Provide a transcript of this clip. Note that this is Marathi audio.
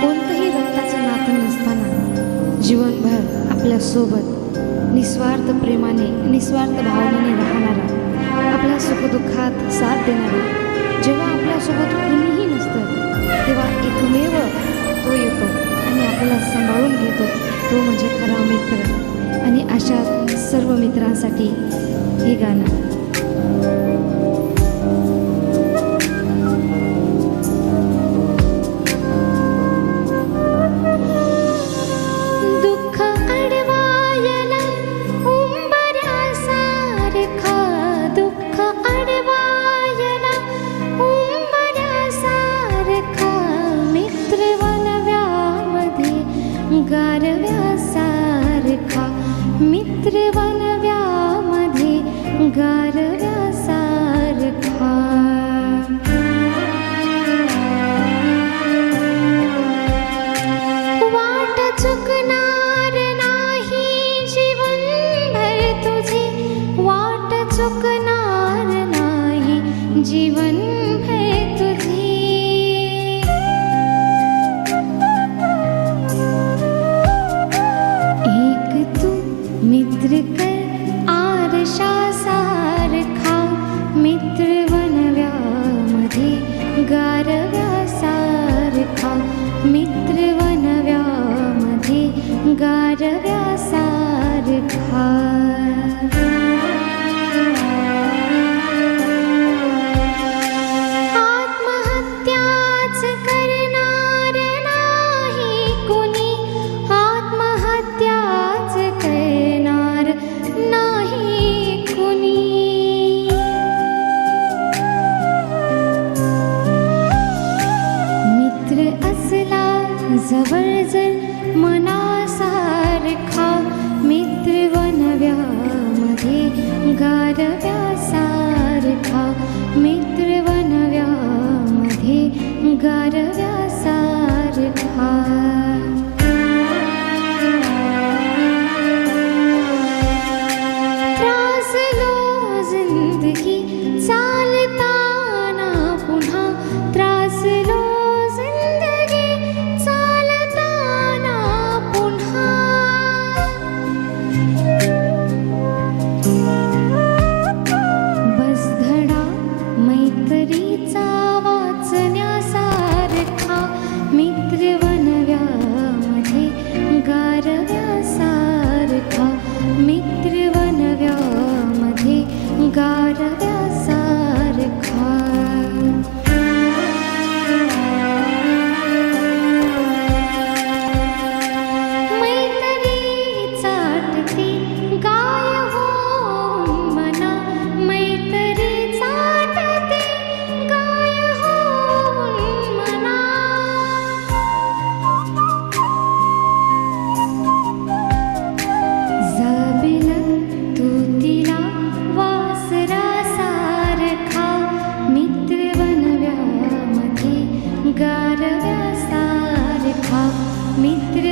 कोणतंही रक्ताचं नातं नसताना जीवनभर आपल्यासोबत निस्वार्थ प्रेमाने निस्वार्थ भावनेने राहणारा आपल्या सुखदुःखात साथ देणारा जेव्हा आपल्यासोबत कुणीही नसतं तेव्हा एकमेव तो येतो आणि आपल्याला सांभाळून घेतो. तो म्हणजे खरा मित्र. आणि अशा सर्व मित्रांसाठी हे गाणं. मित्र ella मित्र